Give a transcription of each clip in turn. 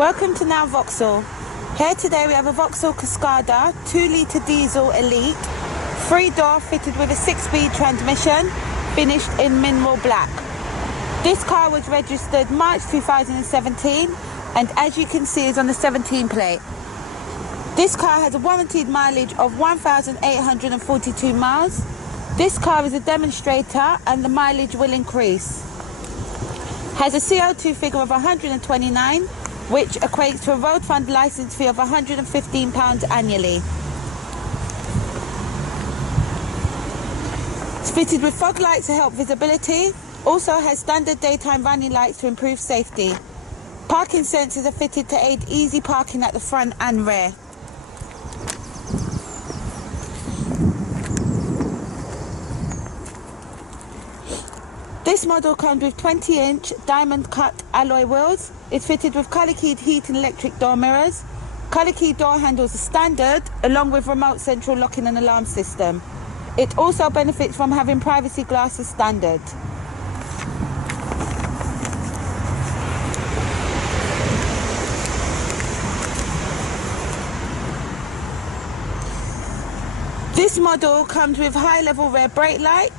Welcome to Now Vauxhall. Here today we have a Vauxhall CASCADA 2-litre diesel elite, 3-door fitted with a 6-speed transmission, finished in mineral black. This car was registered March 2017 and as you can see is on the 17 plate. This car has a warranted mileage of 1,842 miles. This car is a demonstrator and the mileage will increase. Has a CO2 figure of 129, which equates to a road fund licence fee of £115 annually. It's fitted with fog lights to help visibility. Also has standard daytime running lights to improve safety. Parking sensors are fitted to aid easy parking at the front and rear. This model comes with 20-inch diamond-cut alloy wheels. It's fitted with colour-keyed heat and electric door mirrors. Colour-keyed door handles are standard, along with remote central locking and alarm system. It also benefits from having privacy glass as standard. This model comes with high-level rear brake light.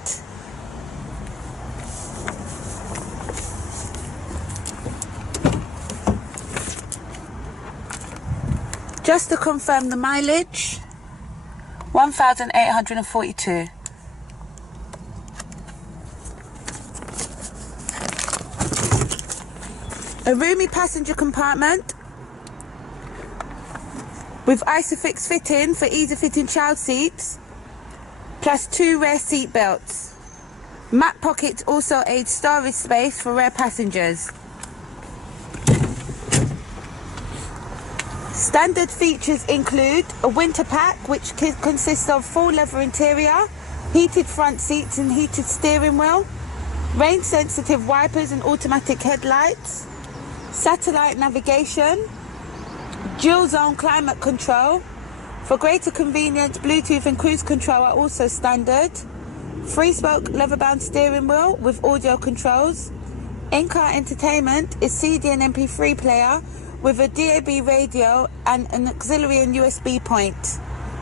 Just to confirm the mileage, 1,842. A roomy passenger compartment with Isofix fitting for easy fitting child seats, plus 2 rear seat belts. Mat pockets also aid storage space for rear passengers. Standard features include a winter pack, which consists of full leather interior, heated front seats and heated steering wheel, rain-sensitive wipers and automatic headlights, satellite navigation, dual-zone climate control. For greater convenience, Bluetooth and cruise control are also standard. 3-spoke leather-bound steering wheel with audio controls. In-car entertainment is CD and MP3 player with a DAB radio and an auxiliary and USB point.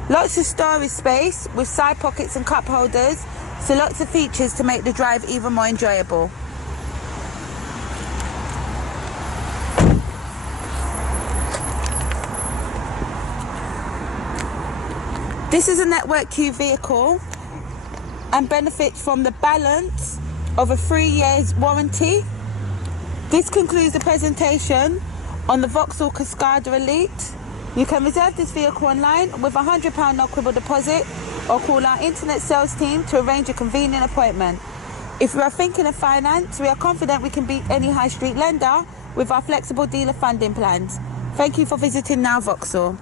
Lots of storage space with side pockets and cup holders, so lots of features to make the drive even more enjoyable. This is a Network Q vehicle and benefits from the balance of a 3 years warranty. This concludes the presentation on the Vauxhall CASCADA Elite. You can reserve this vehicle online with a £100 no-quibble deposit or call our internet sales team to arrange a convenient appointment. If you are thinking of finance, we are confident we can beat any high street lender with our flexible dealer funding plans. Thank you for visiting Now Vauxhall.